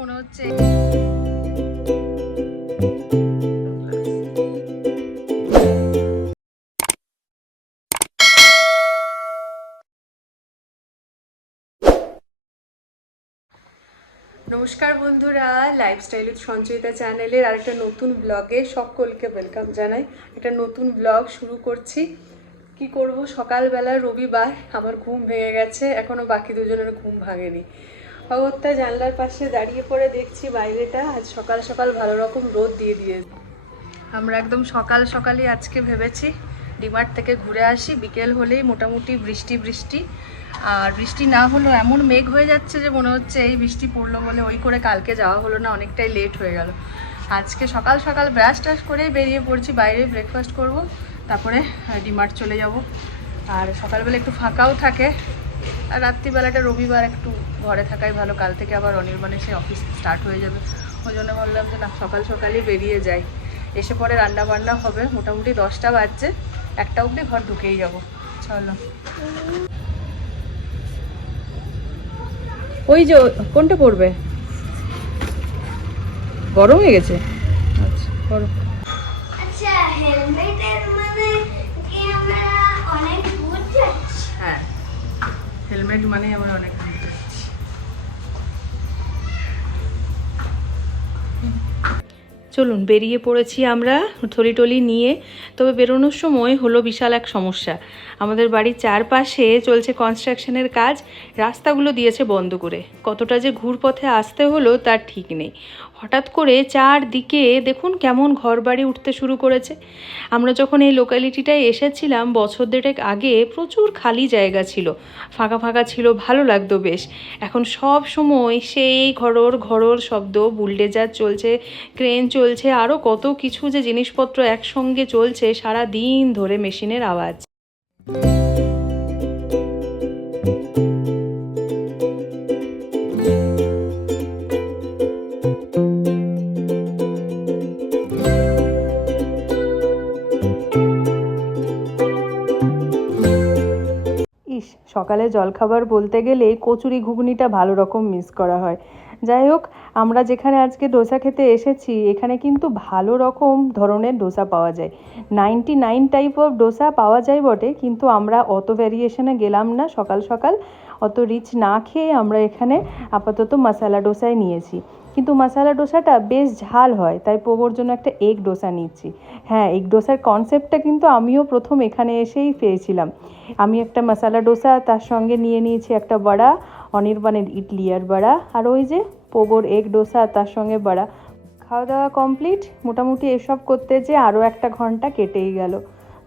মনে হচ্ছে। নমস্কার বন্ধুরা, লাইফস্টাইল উইথ সঞ্চয়িতা চ্যানেলের আরেকটা নতুন ব্লগে সকলকে ওয়েলকাম জানাই। একটা নতুন ব্লগ শুরু করছি। কি করব, সকালবেলা রবিবার, আমার ঘুম ভেঙে গেছে, এখনও বাকি দুজনের ঘুম ভাঙেনি। অগত্যা জানলার পাশে দাঁড়িয়ে পড়ে দেখছি বাইরেটা আজ সকাল সকাল ভালো রকম রোদ দিয়ে দিয়েছে। আমরা একদম সকাল সকালই আজকে ভেবেছি ডিমার্ট থেকে ঘুরে আসি। বিকেল হলেই মোটামুটি বৃষ্টি বৃষ্টি, আর বৃষ্টি না হলেও এমন মেঘ হয়ে যাচ্ছে যে মনে হচ্ছে এই বৃষ্টি পড়লো বলে ওই করে কালকে যাওয়া হলো না, অনেকটাই লেট হয়ে গেল। আজকে সকাল সকাল ব্রাশ টাশ করে বেরিয়ে পড়ছি, বাইরে ব্রেকফাস্ট করব, তারপরে ডিমার্ট চলে যাব। আর সকালবেলা একটু ফাঁকাও থাকে, আর রাত্রিবেলাটা রবিবার একটু ঘরে থাকাই ভালো। কাল থেকে আবার অনির্বাণে সে অফিস স্টার্ট হয়ে যাবে, ওই জন্য বললাম যে না, সকাল সকালই বেরিয়ে যাই। এসে পরে রান্না বান্না হবে, মোটামুটি 10টা বাজছে, 1টা অবধি ঘর ঢুকেই যাব। চলো। ওই যে কোনটা পড়বে, গরম হয়ে গেছে। আচ্ছা গরম। আচ্ছা, হেলমেটের মানে কি আমরা অনেক দূর যাচ্ছি? হ্যাঁ, হেলমেট মানে আমরা অনেক দূর যাচ্ছি। চলুন, বেরিয়ে পড়েছি আমরা থলি টলি নিয়ে। তবে বেরোনোর সময় হলো বিশাল এক সমস্যা। আমাদের বাড়ির চারপাশে চলছে কনস্ট্রাকশনের কাজ, রাস্তাগুলো দিয়েছে বন্ধ করে। কতটা যে ঘুরপথে আসতে হলো তার ঠিক নেই। হঠাৎ করে চারদিকে দেখুন কেমন ঘরবাড়ি উঠতে শুরু করেছে। আমরা যখন এই লোকালিটিটায় এসেছিলাম বছর দেড়েক আগে, প্রচুর খালি জায়গা ছিল, ফাঁকা ফাঁকা ছিল, ভালো লাগতো বেশ। এখন সব সময় সেই ঘরোর ঘরোর শব্দ, বুলডোজার চলছে, ক্রেন চলছে, আরও কত কিছু যে জিনিসপত্র একসঙ্গে চলছে সারা দিন ধরে, মেশিনের আওয়াজ। ইস, সকালে জলখাবার বলতে গেলে কচুরি ঘুগনিটা ভালো রকম মিস করা হয়। যাই হোক, আমরা যেখানে আজকে ডোসা খেতে এসেছি এখানে কিন্তু ভালো রকম ধরনের ডোসা পাওয়া যায়। 99 টাইপ অফ ডোসা পাওয়া যায় বটে, কিন্তু আমরা অত ভ্যারিয়েশনে গেলাম না। সকাল সকাল অত রিচ না খেয়ে আমরা এখানে আপাতত মশালা ডোসাই নিয়েছি। কিন্তু মশালা ডোসাটা বেশ ঝাল হয়, তাই পোগোর জন্য একটা এগ ডোসা নিচ্ছি। হ্যাঁ, এগ ডোসার কনসেপ্টটা কিন্তু আমিও প্রথম এখানে এসেই পেয়েছিলাম। আমি একটা মশালা ডোসা, তার সঙ্গে নিয়ে নিয়েছি একটা বড়া, অনির্বাণের ইডলি আর বড়া, আর ওই যে পোগোর এগ ডোসা তার সঙ্গে বড়া। খাওয়া দাওয়া কমপ্লিট। মোটামুটি এসব করতে যে আরও 1 ঘন্টা কেটেই গেল।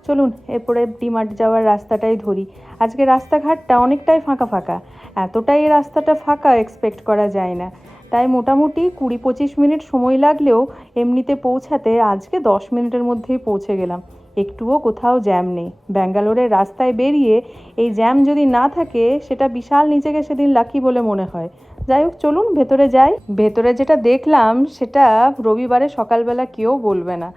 চলুন এরপরে ডিমার্ট যাওয়ার রাস্তাটাই ধরি। আজকে রাস্তাঘাটটা অনেকটাই ফাঁকা ফাঁকা, এতটাই এই রাস্তাটা ফাঁকা এক্সপেক্ট করা যায় না। তাই মোটামুটি 20-25 মিনিট সময় লাগলেও এমনিতে পৌঁছাতে আজকে 10 মিনিটের মধ্যেই পৌঁছে গেলাম। একটুও কোথাও জ্যাম নেই। ব্যাঙ্গালোরের রাস্তায় বেরিয়ে এই জ্যাম যদি না থাকে সেটা বিশাল নিজেকে সেদিন লাকি বলে মনে হয়। যাই হোক, চলুন ভেতরে যাই। ভেতরে যেটা দেখলাম সেটা রবিবারে সকালবেলা কেউ বলবে না।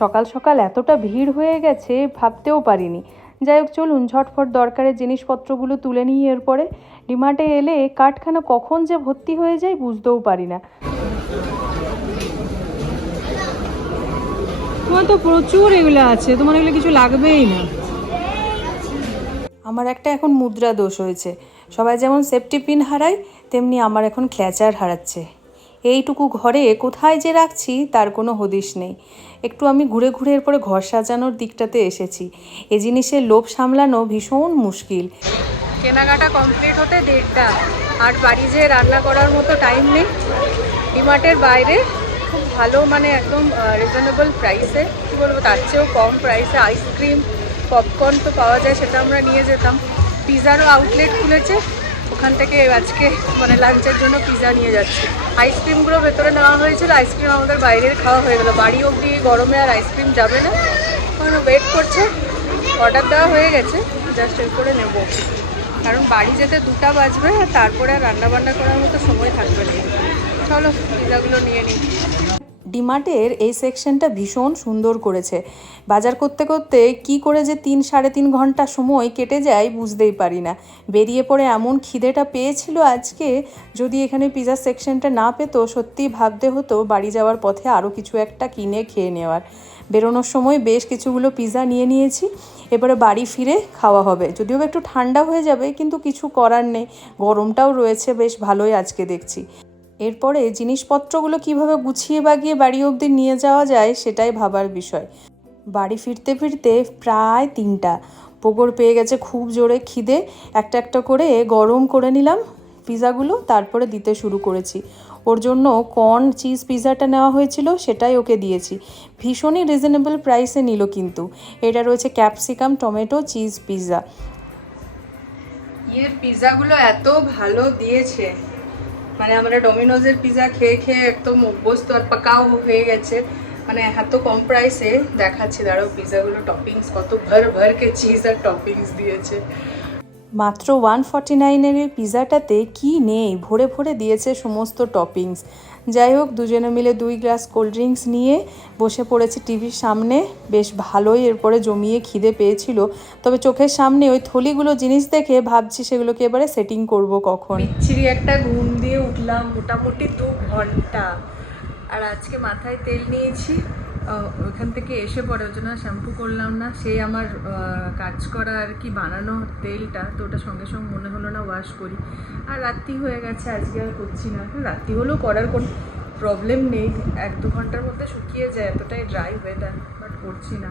সকাল সকাল এতটা ভিড় হয়ে গেছে ভাবতেও পারিনি। যাই হোক, চলুন ঝটফট দরকারের জিনিসপত্রগুলো তুলে নিই। এরপরে ডিমার্টে এলে কার্টখানা কখন যে ভর্তি হয়ে যায় বুঝতেও পারি না। তোমার তো প্রচুর এগুলো আছে, তোমার এগুলো কিছু লাগবেই না। আমার একটা এখন মুদ্রা দোষ হয়েছে। সবাই যেমন সেফটি পিন হারায়, তেমনি আমার এখন ক্ল্যাচার হারাচ্ছে। এইটুকু ঘরে কোথায় যে রাখছি তার কোনো হদিশ নেই। একটু আমি ঘুরে ঘুরে এরপরে ঘর সাজানোর দিকটাতে এসেছি। এই জিনিসের লোভ সামলানো ভীষণ মুশকিল। কেনাকাটা কমপ্লিট হতে 1:30, আর বাড়ি যেয়ে রান্না করার মতো টাইম নেই। ডিমার্টের বাইরে খুব ভালো, মানে একদম রিজনেবল প্রাইসে, কী বলবো, তার চেয়েও কম প্রাইসে আইসক্রিম, পপকর্ন তো পাওয়া যায়, সেটা আমরা নিয়ে যেতাম। পিৎজারও আউটলেট খুলেছে, ওখান থেকে আজকে মানে লাঞ্চের জন্য পিৎজা নিয়ে যাচ্ছি। আইসক্রিমগুলো ভেতরে নেওয়া হয়েছিল, আইসক্রিম আমাদের বাইরের খাওয়া হয়ে গেলো। বাড়ি অবধি গরমে আর আইসক্রিম যাবে না, কারণ ওয়েট করছে। অর্ডার দেওয়া হয়ে গেছে, জাস্ট এর করে নেবো, কারণ বাড়ি যেতে 2টা বাজবে, আর তারপরে আর রান্নাবান্না করার মতো সময় থাকবে না। চলো পিৎজাগুলো নিয়ে নিই। ডিমার্টের এই সেকশনটা ভীষণ সুন্দর করেছে। বাজার করতে করতে কি করে যে 3-3.5 ঘন্টা সময় কেটে যায় বুঝতেই পারি না। বেরিয়ে পড়ে এমন খিদেটা পেয়েছিল আজকে, যদি এখানে পিৎজা সেকশনটা না পেতো সত্যিই ভাবতে হতো বাড়ি যাওয়ার পথে আরও কিছু একটা কিনে খেয়ে নেওয়ার। বেরোনোর সময় বেশ কিছুগুলো পিৎজা নিয়ে নিয়েছি, এবারে বাড়ি ফিরে খাওয়া হবে। যদিও একটু ঠান্ডা হয়ে যাবে, কিন্তু কিছু করার নেই, গরমটাও রয়েছে বেশ ভালোই আজকে দেখছি। এরপরে জিনিসপত্রগুলো কিভাবে গুছিয়ে বাগিয়ে বাড়ি অবধি নিয়ে যাওয়া যায় সেটাই ভাবার বিষয়। বাড়ি ফিরতে ফিরতে প্রায় 3টা। পোগর পেয়ে গেছে খুব জোরে খিদে। একটা একটা করে গরম করে নিলাম পিৎজাগুলো, তারপরে দিতে শুরু করেছি। ওর জন্য কর্ন চিজ পিৎজাটা নেওয়া হয়েছিল, সেটাই ওকে দিয়েছি। ভীষণই রিজনেবল প্রাইসে নিল কিন্তু। এটা রয়েছে ক্যাপসিকাম টমেটো চিজ পিৎজা। এর পিৎজাগুলো এত ভালো দিয়েছে, মানে আমরা ডোমিনোজের পিৎজা খেয়ে খেয়ে একদম অভ্যস্ত আর পাকাও হয়ে গেছে। মানে এত কম প্রাইসে দেখাচ্ছে, দাঁড়াও পিৎজাগুলো টপিংস কত ভর কে চিজ আর টপিংস দিয়েছে। মাত্র 149-এর এই পিৎজাটাতে কি নেই, ভরে ভরে দিয়েছে সমস্ত টপিংস। যাই হোক, দুজনে মিলে 2 গ্লাস কোল্ড ড্রিঙ্কস নিয়ে বসে পড়েছি টিভির সামনে। বেশ ভালোই এরপরে জমিয়ে খিদে পেয়েছিল, তবে চোখের সামনে ওই থলিগুলো জিনিস দেখে ভাবছি সেগুলোকে এবারে সেটিং করব কখন। বিচ্ছিরি একটা ঘুম দিয়ে উঠলাম, মোটামুটি 2 ঘন্টা। আর আজকে মাথায় তেল নিয়েছি, ওখান থেকে এসে পরে ওর জন্য শ্যাম্পু করলাম না। সেই আমার কাজ করা আর কি বানানো তেলটা, তো ওটা সঙ্গে সঙ্গে মনে হলো না ওয়াশ করি। আর রাত্রি হয়ে গেছে, আজকে আর করছি না। রাত্রি হলেও করার কোনো প্রবলেম নেই, 1-2 ঘন্টার মধ্যে শুকিয়ে যায়, এতটাই ড্রাই ওয়েদার। বাট করছি না।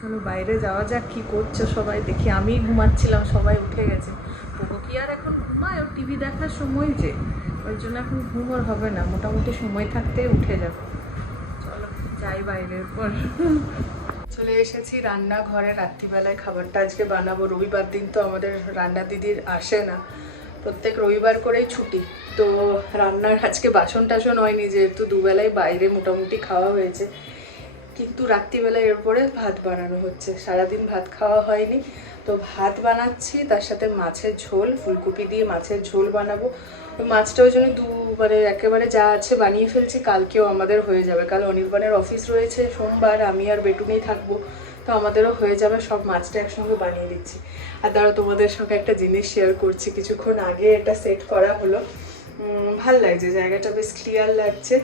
চলো বাইরে যাওয়া যাক। কী করছো সবাই দেখি। আমি ঘুমাচ্ছিলাম, সবাই উঠে গেছে। পোকো কি আর এখন ঘুমায়? ওর টিভি দেখার সময় যে, ওই জন্য এখন ঘুম আর হবে না, মোটামুটি সময় থাকতে উঠে যাবে। চলো যাই বাইরের পর। চলে এসেছি রান্নাঘরে। রাত্রিবেলায় খাবারটা আজকে বানাবো। রবিবার দিন তো আমাদের রান্না দিদির আসে না, প্রত্যেক রবিবার করেই ছুটি। তো রান্নার আজকে বাসন টাসন হয়নি, যেহেতু দুবেলায় বাইরে মোটামুটি খাওয়া হয়েছে। কিন্তু রাত্রিবেলায় এরপরে ভাত বানানো হচ্ছে, সারাদিন ভাত খাওয়া হয়নি, তো ভাত বানাচ্ছি। তার সাথে মাছের ঝোল, ফুলকপি দিয়ে মাছের ঝোল বানাবো। ওই মাছটা ওই জন্য দুবারে একেবারে যা আছে বানিয়ে ফেলছি, কালকেও আমাদের হয়ে যাবে। কাল অনির্বাণের অফিস রয়েছে, সোমবার আমি আর বেটুনেই থাকবো, তো আমাদেরও হয়ে যাবে। সব মাছটা একসঙ্গে বানিয়ে দিচ্ছি। আর দাঁড়াও, তোমাদের সঙ্গে একটা জিনিস শেয়ার করছি। কিছুক্ষণ আগে এটা সেট করা হলো, ভাল লাগছে, জায়গাটা বেশ ক্লিয়ার লাগছে।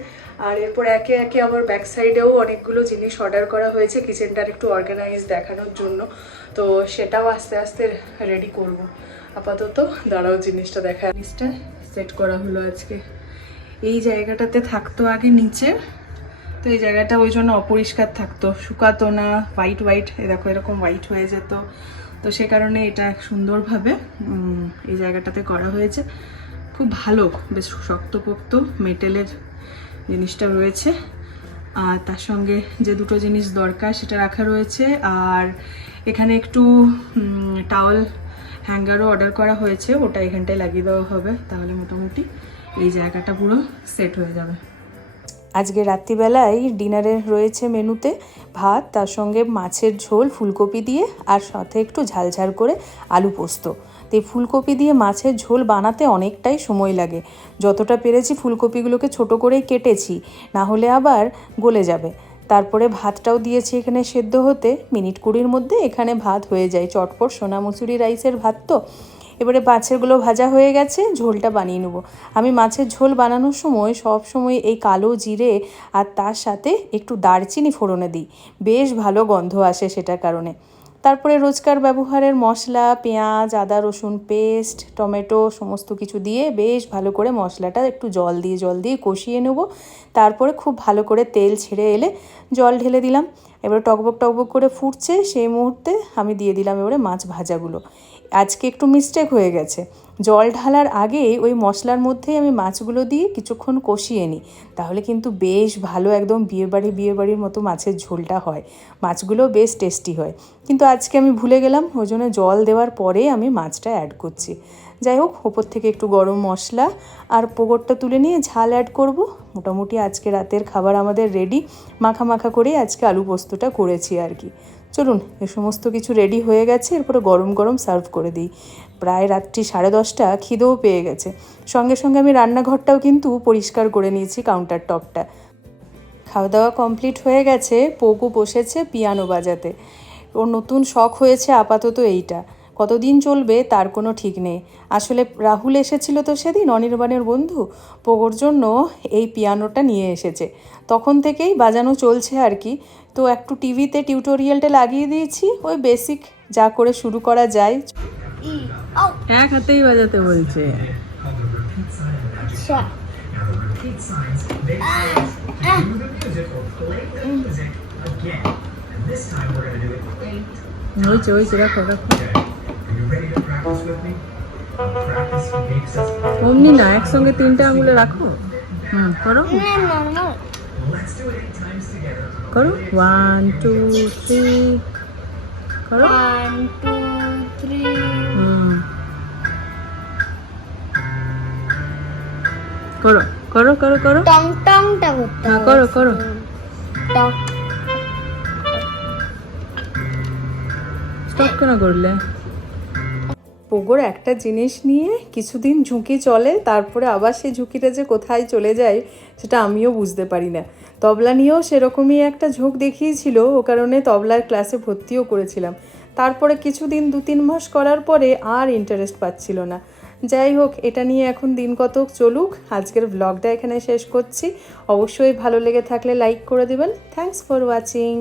আর এরপর একে একে আমার ব্যাক সাইডেও অনেকগুলো জিনিস অর্ডার করা হয়েছে কিচেনটার একটু অর্গানাইজ দেখানোর জন্য, তো সেটাও আস্তে আস্তে রেডি করব। আপাতত দাঁড়াও জিনিসটা দেখা। জিনিসটা সেট করা হলো আজকে। এই জায়গাটাতে থাকতো আগে নিচে, তো এই জায়গাটা ওই জন্য অপরিষ্কার থাকতো, শুকাতো না, হোয়াইট হোয়াইট, দেখো এরকম হোয়াইট হয়ে যেত। তো সে কারণে এটা সুন্দরভাবে এই জায়গাটাতে করা হয়েছে। খুব ভালো, বেশ শক্তপোক্ত মেটেলের জিনিসটা রয়েছে। আর তার সঙ্গে যে দুটো জিনিস দরকার সেটা রাখা রয়েছে। আর এখানে একটু টাওয়েল হ্যাঙ্গারও অর্ডার করা হয়েছে, ওটা এখানটায় লাগিয়ে দেওয়া হবে, তাহলে মোটামুটি এই জায়গাটা পুরো সেট হয়ে যাবে। আজকে রাত্রিবেলায় ডিনারে রয়েছে মেনুতে ভাত, তার সঙ্গে মাছের ঝোল ফুলকপি দিয়ে, আর সাথে একটু ঝালঝাল করে আলু পোস্ত। তো এই ফুলকপি দিয়ে মাছের ঝোল বানাতে অনেকটাই সময় লাগে। যতটা পেরেছি ফুলকপিগুলোকে ছোট করেই কেটেছি, না হলে আবার গলে যাবে। তারপরে ভাতটাও দিয়েছি এখানে সেদ্ধ হতে, মিনিট 20-র মধ্যে এখানে ভাত হয়ে যায়। চটপট সোনা মুসুরি রাইসের ভাত তো। এবারে মাছেরগুলো ভাজা হয়ে গেছে, ঝোলটা বানিয়ে নেবো। আমি মাছের ঝোল বানানোর সময় সব সময় এই কালো জিরে আর তার সাথে একটু দারচিনি ফোড়নে দিই, বেশ ভালো গন্ধ আসে সেটার কারণে। তারপরে রোজকার ব্যবহারের মশলা, পেঁয়াজ, আদা রসুন পেস্ট, টমেটো সমস্ত কিছু দিয়ে বেশ ভালো করে মশলাটা একটু জল দিয়ে কষিয়ে নেব। তারপরে খুব ভালো করে তেল ছেড়ে এলে জল ঢেলে দিলাম। এবারে টকবক টকবক করে ফুটছে, সেই মুহূর্তে আমি দিয়ে দিলাম এবারে মাছ ভাজাগুলো। আজকে একটু মিস্টেক হয়ে গেছে, জল ঢালার আগে ওই মশলার মধ্যেই আমি মাছগুলো দিয়ে কিছুক্ষণ কষিয়ে নিই, তাহলে কিন্তু বেশ ভালো একদম বিয়েবাড়ির মতো মাছের ঝোলটা হয়। মাছগুলো বেশ টেস্টি হয়, কিন্তু আজকে আমি ভুলে গেলাম, ওই জন্য জল দেওয়ার পরে আমি মাছটা অ্যাড করছি। যাই হোক, ওপর থেকে একটু গরম মশলা আর পোগরটা তুলে নিয়ে ঝাল অ্যাড করব। মোটামুটি আজকে রাতের খাবার আমাদের রেডি। মাখা মাখা করেই আজকে আলু পোস্তটা করেছি আর কি। চলুন, এ সমস্ত কিছু রেডি হয়ে গেছে, এরপরে গরম গরম সার্ভ করে দিই। প্রায় রাত্রি 10:30, খিদেও পেয়ে গেছে। সঙ্গে সঙ্গে আমি রান্নাঘরটাও কিন্তু পরিষ্কার করে নিয়েছি, কাউন্টার টপটা। খাওয়া দাওয়া কমপ্লিট হয়ে গেছে, পগু বসেছে পিয়ানো বাজাতে। ওর নতুন শখ হয়েছে আপাতত এইটা, কতদিন চলবে তার কোনো ঠিক নেই। আসলে রাহুল এসেছিল তো সেদিন, অনির্বাণের বন্ধু, পোগোর জন্য এই পিয়ানোটা নিয়ে এসেছে। তখন থেকেই বাজানো চলছে আর কি। তো একটু টিভিতে টিউটোরিয়ালটা লাগিয়ে দিয়েছি, ওই বেসিক যা করে শুরু করা যায়। ই ও এক হাতেই বাজাতে বলছে। আচ্ছা হয়েছে রাখো রাখো। অমনি না, একসঙ্গে 3টে আঙুলে রাখো। করো নর্মাল করো, 1 2 3 করো। 1 2 3 করো করো করো করো, টং টংটা করতে হ্যাঁ হবে। করো করো। টং স্টপ কেন করলে? পোগোর একটা জিনিস নিয়ে কিছুদিন ঝুঁকি চলে, তারপরে আবার সেই ঝুঁকিটা যে কোথায় চলে যায় সেটা আমিও বুঝতে পারি না। তবলা নিয়েও সেরকমই একটা ঝোঁক দেখিয়েছিল, ও কারণে তবলার ক্লাসে ভর্তিও করেছিলাম। তারপরে কিছুদিন 2-3 মাস করার পরে আর ইন্টারেস্ট পাচ্ছিল না। যাই হোক, এটা নিয়ে এখন দিন কতক চলুক। আজকের ব্লগটা এখানে শেষ করছি। অবশ্যই ভালো লেগে থাকলে লাইক করে দেবেন। Thanks for watching.